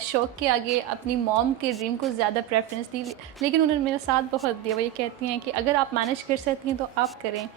शौक़ के आगे अपनी मॉम के ड्रीम को ज़्यादा प्रेफरेंस दी, लेकिन उन्होंने मेरा साथ बहुत दिया। वो ये कहती हैं कि अगर आप मैनेज कर सकती हैं तो आप करें।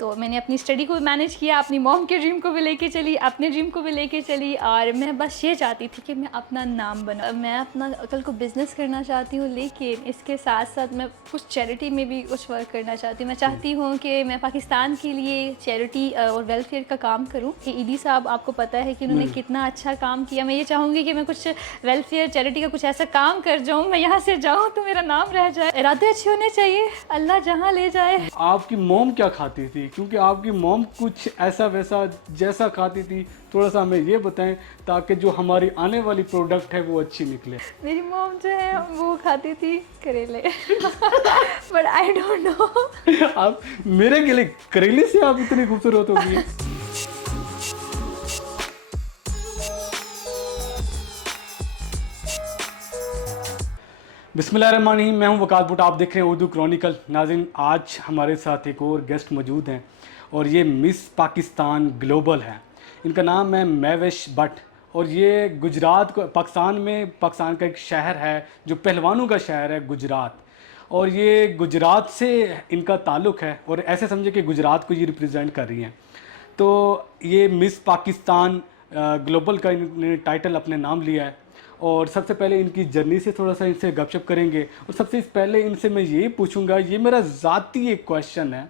तो मैंने अपनी स्टडी को भी मैनेज किया, अपनी मॉम के ड्रीम को भी लेके चली, अपने ड्रीम को भी लेके चली, और मैं बस ये चाहती थी कि मैं अपना नाम बनाऊँ। मैं अपना कल को बिज़नेस करना चाहती हूँ, लेकिन इसके साथ साथ मैं कुछ चैरिटी में भी कुछ वर्क करना चाहती हूँ। मैं चाहती हूँ कि मैं पाकिस्तान के लिए चैरिटी और वेलफेयर का काम करूँ। कि ईदी साहब, आपको पता है कि उन्होंने कितना अच्छा काम किया। मैं ये चाहूँगी कि मैं कुछ वेलफेयर चैरिटी का कुछ ऐसा काम कर जाऊँ, मैं यहाँ से जाऊँ तो मेरा नाम रह जाए। इरादे अच्छे होने चाहिए, अल्लाह जहाँ ले जाए। आपकी मॉम क्या खाती थी, क्योंकि आपकी मॉम कुछ ऐसा वैसा जैसा खाती थी, थोड़ा सा हमें ये बताएं ताकि जो हमारी आने वाली प्रोडक्ट है वो अच्छी निकले। मेरी मॉम जो है वो खाती थी करेले बट आई डोंट नो। आप मेरे के लिए करेले से आप इतनी खूबसूरत होगी। बिस्मिल्लाहिर्रहमानिर्रहीम, मैं हूं वकास भुट्टो, आप देख रहे हैं उर्दू क्रॉनिकल। नाज़रीन, आज हमारे साथ एक और गेस्ट मौजूद हैं और ये मिस पाकिस्तान ग्लोबल हैं। इनका नाम है महविश भट्ट और ये गुजरात को, पाकिस्तान का एक शहर है जो पहलवानों का शहर है गुजरात, और ये गुजरात से इनका ताल्लुक़ है और ऐसे समझे कि गुजरात को ये रिप्रेजेंट कर रही हैं। तो ये मिस पाकिस्तान ग्लोबल का इन्होंने टाइटल अपने नाम लिया है। और सबसे पहले इनकी जर्नी से थोड़ा सा इनसे गपशप करेंगे और सबसे पहले इनसे मैं ये पूछूंगा, ये मेरा ज़ाती एक क्वेश्चन है,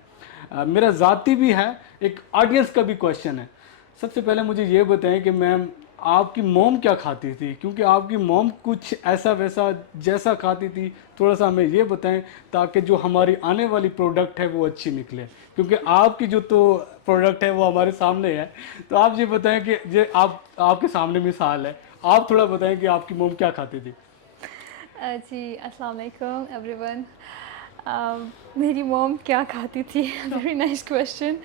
मेरा ज़ाती भी है, एक ऑडियंस का भी क्वेश्चन है। सबसे पहले मुझे ये बताएं कि मैम, आपकी मॉम क्या खाती थी, क्योंकि आपकी मॉम कुछ ऐसा वैसा जैसा खाती थी, थोड़ा सा हमें ये बताएं ताकि जो हमारी आने वाली प्रोडक्ट है वो अच्छी निकले, क्योंकि आपकी जो तो प्रोडक्ट है वो हमारे सामने है। तो आप ये बताएं कि ये आपके सामने मिसाल है, आप थोड़ा बताएं कि आपकी मॉम क्या खाती थी। जी, अस्सलाम वालेकुम एवरीवन। मेरी मॉम क्या खाती थी, वेरी नाइस क्वेश्चन।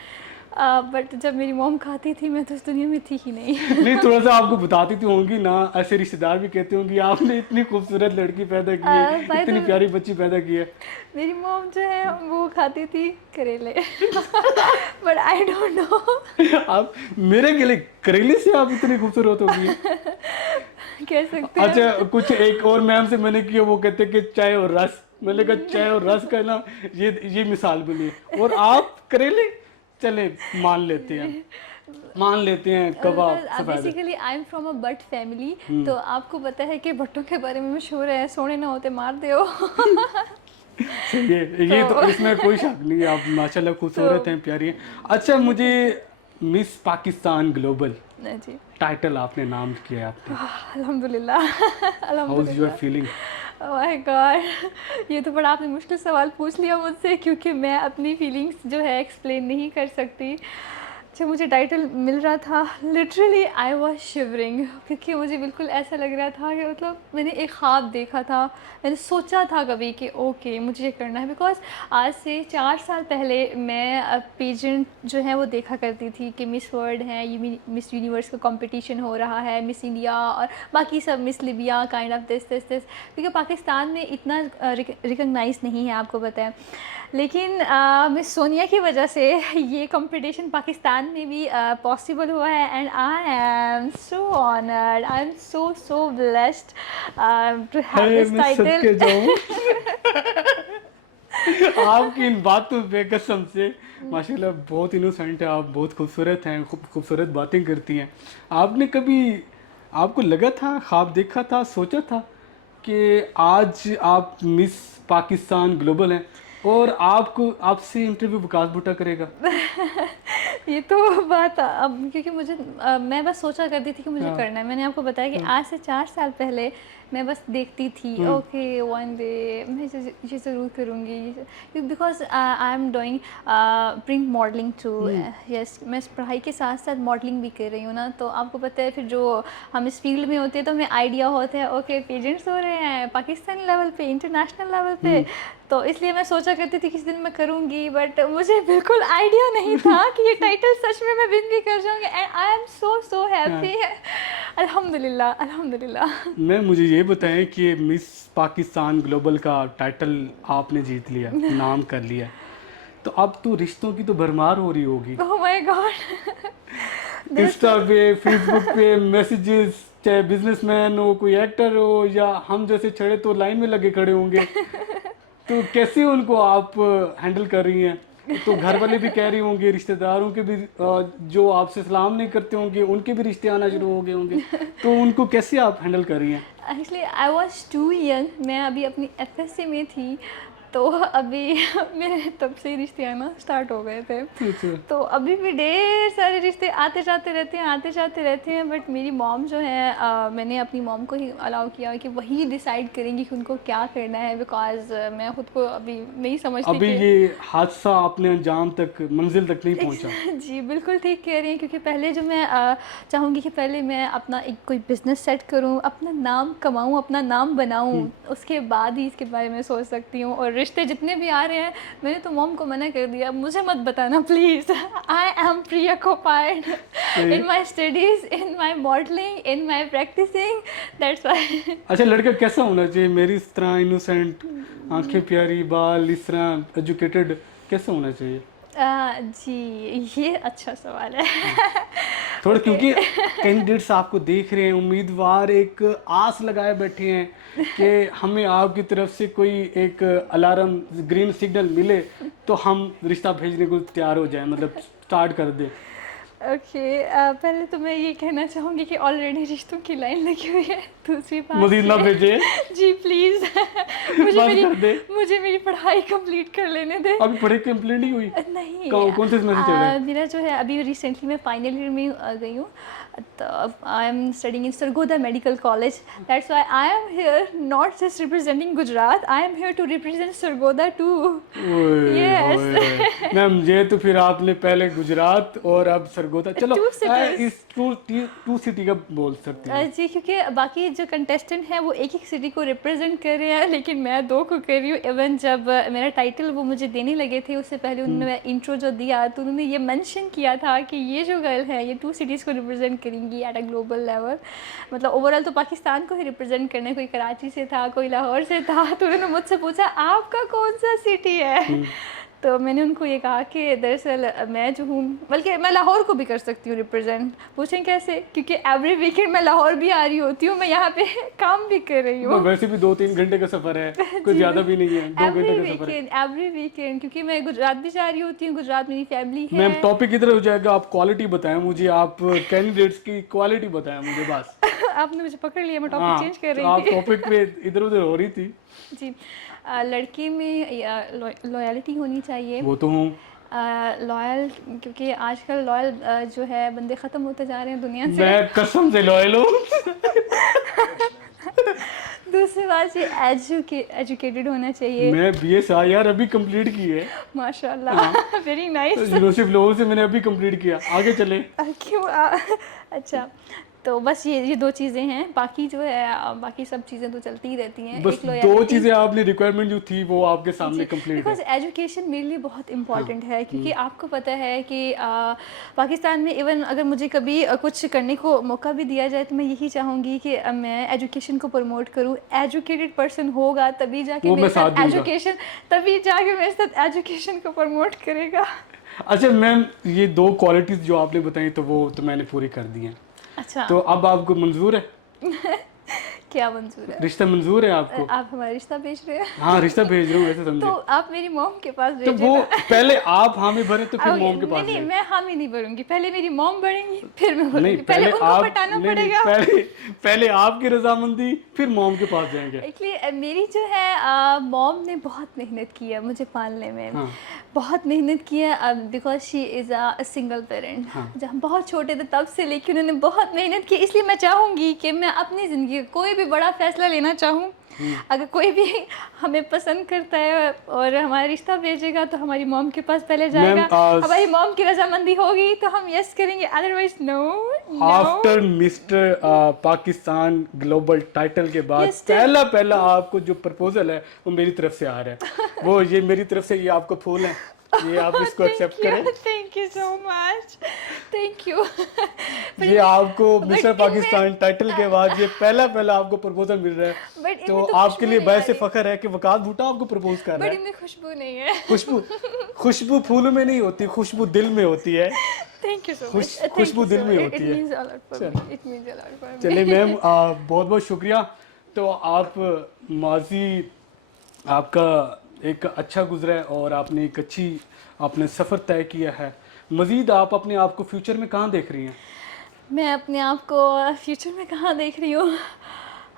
बट जब मेरी मॉम खाती थी मैं तो इस दुनिया में थी ही नहीं। नहीं, थोड़ा सा आपको बताती तो होंगी ना, ऐसे रिश्तेदार भी कहते होंगे आपने इतनी खूबसूरत लड़की पैदा की है, इतनी प्यारी बच्ची पैदा की है। मेरी मॉम जो है वो खाती थी करेले बट आई डोंट नो। आप मेरे के लिए करेले से आप इतनी खूबसूरत होगी। कह सकते हैं। अच्छा, कुछ एक और मैम से मैंने किया, वो कहते कि चाय और रस, मैंने कहा चाय और रस का ना ये मिसाल बनी, और आप करेले, चले मान लेते हैं कबाब। Basically I am from a Bhatt family, तो आपको पता है कि भट्टों के बारे में मशहूर है, सोने ना होते मार दो। ये तो इसमें कोई शक नहीं है, आप माशाल्लाह खूबसूरत हैं, प्यारी हैं। अच्छा, मुझे मिस पाकिस्तान ग्लोबल जी टाइटल आपने नाम किया है आपने, अल्हम्दुलिल्लाह। How is your feeling? Oh my God, ये तो बड़ा आपने मुश्किल सवाल पूछ लिया मुझसे, क्योंकि मैं अपनी फीलिंग्स जो है एक्सप्लेन नहीं कर सकती। जब मुझे टाइटल मिल रहा था, लिटरली आई वाज शिवरिंग, क्योंकि मुझे बिल्कुल ऐसा लग रहा था कि मतलब मैंने एक ख्वाब देखा था, मैंने सोचा था कभी कि ओके मुझे ये करना है। बिकॉज आज से 4 साल पहले मैं पेजेंट जो है वो देखा करती थी कि मिस वर्ल्ड है, ये मिस यूनिवर्स का कंपटीशन हो रहा है, मिस इंडिया और बाकी सब, miss Libya, kind of this, क्योंकि पाकिस्तान में इतना रिकगनाइज नहीं है, आपको पता है। लेकिन मिस सोनिया की वजह से ये कंपटीशन पाकिस्तान में भी पॉसिबल हुआ है, and I am so honoured, I am so blessed to have this title. आपकी इन बातों पे कसम से माशाल्लाह बहुत इनोसेंट है आप, बहुत खूबसूरत हैं, खूबसूरत बातें करती हैं। आपने कभी, आपको लगा था, ख्वाब देखा था, सोचा था कि आज आप मिस पाकिस्तान ग्लोबल हैं और आपसे इंटरव्यू वकास भुट्टो करेगा? ये तो बात अब, क्योंकि मुझे मैं बस सोचा करती थी कि मुझे करना है। मैंने आपको बताया कि आज से 4 साल पहले मैं बस देखती थी ओके वन डे मैं ये ज़रूर करूँगी, because I am doing print modelling too. Yes, मैं इस पढ़ाई के साथ साथ मॉडलिंग भी कर रही हूँ ना, तो आपको पता है फिर जो हम इस फील्ड में होते हैं तो हमें आइडिया होता है ओके पेजेंट्स हो रहे हैं पाकिस्तानी लेवल पे, इंटरनेशनल लेवल पे, तो इसलिए मैं सोचा करती थी किसी दिन मैं करूँगी, बट मुझे बिल्कुल आइडिया नहीं था कि ये टाइटल सच में मैं विन भी कर जाऊँगी, and I am so happy. अल्हम्दुलिल्लाह अल्हम्दुलिल्लाह। मुझे ये बताएं कि मिस पाकिस्तान ग्लोबल का टाइटल आपने जीत लिया, नाम कर लिया, तो अब तो रिश्तों की तो भरमार हो रही होगी। ओह माय गॉड, इंस्टा पे, फेसबुक पे मैसेजेस, चाहे बिजनेसमैन हो, कोई एक्टर हो, या हम जैसे छड़े तो लाइन में लगे खड़े होंगे। तो कैसे उनको आप हैंडल कर रही हैं? तो घर वाले भी कह रही होंगे, रिश्तेदारों के भी जो आपसे सलाम नहीं करते होंगे उनके भी रिश्ते आना शुरू हो गए होंगे, तो उनको कैसे आप हैंडल कर रही हैं? Actually I was too young, मैं अभी अपनी एफएससी में थी, तो अभी मेरे तब से ही रिश्ते आना स्टार्ट हो गए थे। अच्छा। तो अभी भी ढेर सारे रिश्ते आते जाते रहते हैं, आते जाते रहते हैं। बट मेरी मॉम जो है, मैंने अपनी मॉम को ही अलाउ किया कि वही डिसाइड करेंगी कि उनको क्या करना है, बिकॉज मैं खुद को अभी नहीं समझती अभी कि ये हादसा अपने अंजाम तक, मंजिल तक नहीं पहुंचा। जी बिल्कुल ठीक कह रही हैं, क्योंकि पहले जो मैं चाहूँगी कि पहले मैं अपना एक कोई बिजनेस सेट करूँ, अपना नाम कमाऊँ, अपना नाम बनाऊँ, उसके बाद ही इसके बारे में सोच सकती हूँ। और रिश्ते जितने भी आ रहे हैं, मैंने तो मॉम को मना कर दिया, मुझे मत बताना please, I am preoccupied in my studies, in my modelling, in my practising, that's why. अच्छा, लड़का कैसा होना चाहिए? मेरी इस तरह इनोसेंट, आंखें प्यारी, बाल इस तरह, एजुकेटेड, कैसा होना चाहिए? जी ये अच्छा सवाल है। थोड़ा, ओके। क्योंकि कैंडिडेट्स आपको देख रहे हैं, उम्मीदवार एक आस लगाए बैठे हैं कि हमें आपकी तरफ से कोई एक अलार्म, ग्रीन सिग्नल मिले तो हम रिश्ता भेजने को तैयार हो जाएं, मतलब स्टार्ट कर दें। ओके, पहले तो मैं ये कहना चाहूँगी कि ऑलरेडी रिश्तों की लाइन लगी हुई है। दूसरी बात मजीद ना ये- भेजे, जी प्लीज़, बंद कर दे। मुझे मेरी पढ़ाई कंप्लीट कर लेने दे। अभी पढ़े कंप्लीट नहीं हुई? नहीं, कौन से सेमेस्टर चल रहा है? मेरा जो है अभी रिसेंटली मैं फाइनल ईयर में गई हूँ, तो I am studying in Sargodha medical college, that's why I am here not just representing Gujrat, I am here to represent Sargodha too. Yes. Ma'am, ये तो फिर आपने पहले गुजरात और अब सरगोदा, चलो Two cities. इस टू सिटी का बोल सकते हैं। जी, क्योंकि बाकी जो कंटेस्टेंट हैं वो एक एक सिटी को रिप्रेजेंट कर रहे हैं, लेकिन मैं दो को कर रही हूँ। इवन जब मेरा टाइटल वो मुझे देने लगे थे, उससे पहले उन्होंने इंट्रो जो दिया तो उन्होंने ये मेंशन किया था कि ये जो गर्ल है ये 2 सिटीज़ को रिप्रेजेंट करेंगी एट अ ग्लोबल लेवल। मतलब ओवरऑल तो पाकिस्तान को ही रिप्रेजेंट करने, कोई कराची से था, कोई लाहौर से था। तो उन्होंने मुझसे पूछा आपका कौन सा सिटी है? तो मैंने उनको ये कहा कि दरअसल मैं जो हूँ, बल्कि मैं लाहौर को भी कर सकती हूँ रिप्रेजेंट। पूछें कैसे? क्योंकि एवरी वीकेंड मैं लाहौर भी आ रही होती हूँ, मैं यहाँ पे काम भी कर रही हूँ। वैसे भी 2-3 घंटे का सफर है, कुछ ज्यादा भी नहीं है, 2 घंटे का सफर है। एवरी वीकेंड, क्योंकि मैं गुजरात भी जा रही होती हूँ, गुजरात मेरी फैमिली है। मैम, टॉपिक इधर हो जाएगा, आप क्वालिटी बताएं मुझे, आप कैंडिडेट्स की क्वालिटी बताएं मुझे बस। आपने मुझे पकड़ लिया, मैं हाँ, टॉपिक चेंज कर तो रही आप थी। टॉपिक पे इधर उधर हो रही थी। जी, लड़के में लॉयल्टी होनी चाहिए, वो तो हूँ। लॉयल, क्योंकि आजकल लॉयल जो है बंदे ख़त्म होते जा रहे हैं दुनिया से। मैं कसम से लॉयल हूँ। दूसरी बात ये एजुकेटेड होना चाहिए। मैं BSc यार अभी कंप्लीट की है, माशाल्लाह, very nice. University of Lahore से मैंने अभी कंप्लीट किया। आगे चले। क्यों अच्छा, तो बस ये 2 चीज़ें हैं, बाकी जो है बाकी सब चीज़ें तो चलती ही रहती हैं। बस 2 चीज़ें आपने रिक्वायरमेंट जो थी वो आपके सामने कंप्लीट है। बिकॉज एजुकेशन मेरे लिए बहुत इंपॉर्टेंट है, क्योंकि आपको पता है कि पाकिस्तान में इवन अगर मुझे कभी कुछ करने को मौका भी दिया जाए तो मैं यही चाहूँगी कि मैं एजुकेशन को प्रमोट करूँ। एजुकेटेड पर्सन होगा तभी जाके मेरे साथ एजुकेशन, तभी जाके मेरे साथ एजुकेशन को प्रमोट करेगा। अच्छा मैम, ये 2 क्वालिटीज़ जो आपने बताई तो वो तो मैंने पूरी कर दी हैं। अच्छा, तो अब आपको मंजूर है? क्या मंजूर है? रिश्ता मंजूर है आपको? आप हमारा रिश्ता भेज रहे हैं? हाँ, रिश्ता भेज रहा हूँ, ऐसे समझे। तो आप मेरी मॉम के पास तो भेजिए वो ना। पहले आप हामी भरे तो फिर मॉम के पास नहीं, जाएं। मैं हामी नहीं भरूंगी, पहले मेरी मॉम भरेंगी फिर मैं भरूंगी। नहीं, पहले उनको आप पटाना नहीं, पड़ेगा। पहले आपकी रजामंदी, फिर मॉम के पास जाएंगे। एक्चुअली मेरी जो है मॉम ने बहुत मेहनत की है मुझे पालने में। हाँ। बहुत मेहनत की है, because she is a single parent. हाँ। जब हम बहुत छोटे थे तब से लेके उन्होंने बहुत मेहनत की, इसलिए मैं चाहूँगी कि मैं अपनी ज़िंदगी का कोई भी बड़ा फैसला लेना चाहूँ, अगर कोई भी हमें पसंद करता है और हमारा रिश्ता भेजेगा तो हमारी मॉम के पास पहले जाएगा। हमारी मॉम की रजामंदी होगी तो हम यस करेंगे, otherwise no. After mister Pakistan global title के बाद Yes, पहला आपको जो प्रपोजल है वो मेरी तरफ से आ रहा है। वो ये मेरी तरफ से ये आपको फूल है। ये आप इसको एक्सेप्ट करें। Thank you so much, thank you. ये आपको मिस्टर इनमें- पाकिस्तान टाइटल के बाद ये पहला आपको प्रपोजल मिल रहा है, बट इनमें तो तो आपके खुशबू लिए नहीं बहस आ से रही। फख्र है कि वकास भुट्टो आपको प्रपोज कर रहा बट है। इनमें खुशबू नहीं है। खुशबू फूल में नहीं होती, खुशबू दिल में होती है। थैंक यू सो खुश- मच, खुशबू दिल में होती है। It means a lot for me, it means a lot for me. चलिए मैम, बहुत बहुत शुक्रिया। तो आप माजी आपका एक अच्छा गुजरा है और आपने एक अच्छी आपने सफ़र तय किया है। मज़ीद आप अपने आप को फ्यूचर में कहाँ देख रही हैं? मैं अपने आप को फ्यूचर में कहाँ देख रही हूँ?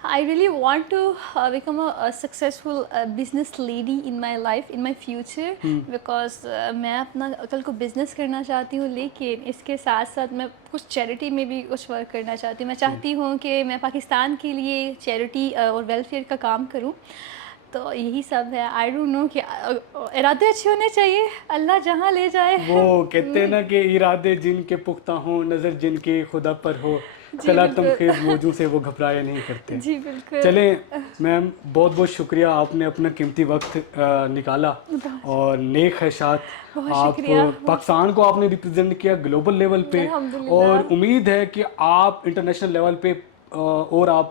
I really want to become a successful business lady in my life, in my future, because मैं अपना कल को बिजनेस करना चाहती हूँ, लेकिन इसके साथ साथ मैं कुछ चैरिटी में भी कुछ वर्क करना चाहती हूँ। मैं चाहती हूँ कि मैं पाकिस्तान के लिए चैरिटी और वेलफेयर का काम करूँ। तो यही सब है। आई डोंट नो कि इरादे अच्छे होने चाहिए, अल्लाह जहाँ ले जाए। वो कहते हैं ना कि इरादे जिनके पुख्ता हों, नज़र जिनके खुदा पर हो, जी तला बिल्कुल। तमखेज़ मौजों से वो घबराया नहीं करते। जी बिल्कुल। चलें मैम, बहुत बहुत शुक्रिया, आपने अपना कीमती वक्त निकाला और नेक ख़ैशात। बहुत आप शुक्रिया। पाकिस्तान को आपने रिप्रेजेंट किया ग्लोबल लेवल पे, अल्हम्दुलिल्लाह। और उम्मीद है कि आप इंटरनेशनल लेवल पे और आप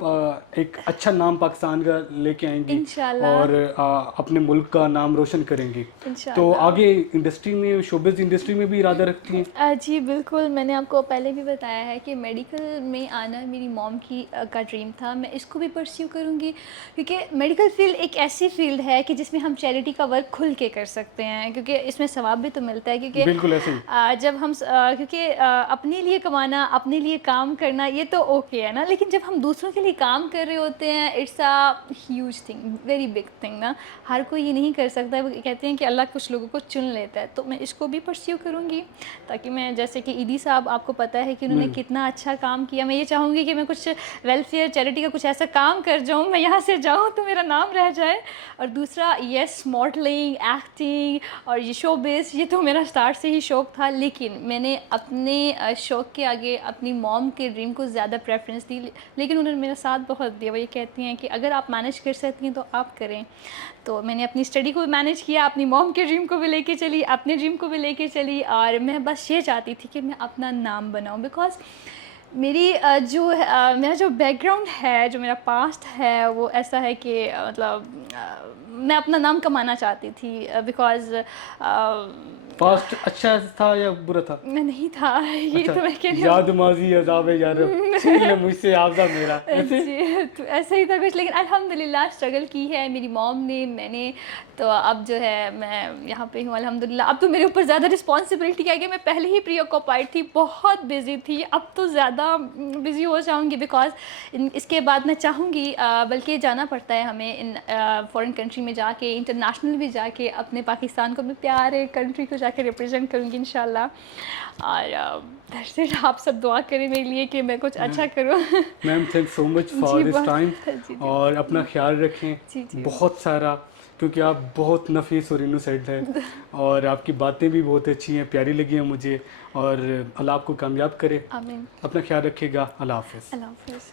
एक अच्छा नाम पाकिस्तान का लेके आएंगी इंशाल्लाह। और अपने मुल्क का नाम रोशन करेंगी। तो इंशाल्लाह। आगे इंडस्ट्री में, शोबिज़ इंडस्ट्री में भी इरादा रखती हैं? जी बिल्कुल, मैंने आपको पहले भी बताया है कि मेडिकल में आना मेरी मॉम की का ड्रीम था। मैं इसको भी परस्यू करूँगी, क्योंकि मेडिकल फील्ड एक ऐसी फील्ड है कि जिसमें हम चैरिटी का वर्क खुल के कर सकते हैं, क्योंकि इसमें सवाब भी तो मिलता है। क्योंकि बिल्कुल ऐसे ही। जब हम क्योंकि अपने लिए कमाना, अपने लिए काम करना, ये तो ओके है ना, लेकिन जब हम दूसरों के लिए काम कर रहे होते हैं, it's a huge thing, very big thing ना। हर कोई ये नहीं कर सकता है। वो कहते हैं कि अल्लाह कुछ लोगों को चुन लेता है। तो मैं इसको भी परस्यू करूँगी, ताकि मैं, जैसे कि ईदी साहब आपको पता है कि उन्होंने कितना अच्छा काम किया, मैं ये चाहूँगी कि मैं कुछ वेलफेयर चैरिटी का कुछ ऐसा काम कर जाऊँ, मैं यहाँ से जाऊँ तो मेरा नाम रह जाए। और दूसरा, येस, मॉडलिंग, एक्टिंग और ये शोबिज़, ये तो मेरा स्टार्ट से ही शौक़ था, लेकिन मैंने अपने शौक़ के आगे अपनी मॉम के ड्रीम को ज़्यादा प्रेफरेंस दी। लेकिन उन्होंने मेरा साथ बहुत दिया। वो ये कहती हैं कि अगर आप मैनेज कर सकती हैं तो आप करें। तो मैंने अपनी स्टडी को भी मैनेज किया, अपनी मॉम के ड्रीम को भी लेके चली, अपने ड्रीम को भी लेके चली, और मैं बस ये चाहती थी कि मैं अपना नाम बनाऊं। बिकॉज़ मेरी मेरा जो बैकग्राउंड है, जो मेरा पास्ट है, वो ऐसा है कि मतलब मैं अपना नाम कमाना चाहती थी। बिकॉज़ पास्ट अच्छा था या बुरा था? नहीं था, ये अच्छा, तो मैं कह रही हूँ। याद माजी अज़ाब यार, छीन ले मुझसे आफ़ज़ा मेरा, ऐसे? जी, तो ऐसा ही था कुछ। लेकिन अल्हम्दुलिल्लाह स्ट्रगल की है मेरी मॉम ने, मैंने। तो अब जो है मैं यहाँ पे हूँ अल्हम्दुलिल्लाह। अब तो मेरे ऊपर ज़्यादा रिस्पॉन्सिबिलिटी आ गई। मैं पहले ही प्री ऑक्यूपाइड थी, बहुत बिजी थी, अब तो ज़्यादा बिजी हो जाऊँगी। बिकॉज इसके बाद मैं चाहूँगी, बल्कि जाना पड़ता है हमें इन फॉरेन कंट्री में जाके, इंटरनेशनल भी जाके अपने पाकिस्तान को, अपने प्यारे कंट्री को जाके रिप्रेजेंट करूँगी इंशाल्लाह। और दैट्स इट। आप सब दुआ करें मेरे लिए कि मैं कुछ अच्छा करूँ। Ma'am, thank so much for जी, दिस बहुत- टाइम, जी, जी। और अपना ख्याल रखें जी, जी। बहुत सारा, क्योंकि आप बहुत नफीस और इनोसेंट हैं और आपकी बातें भी बहुत अच्छी हैं, प्यारी लगी हैं मुझे, और अल्लाह आपको कामयाब करे। आमीन। अपना ख्याल रखिएगा। अल्लाह हाफ़िज़। अल्लाह हाफ़िज़।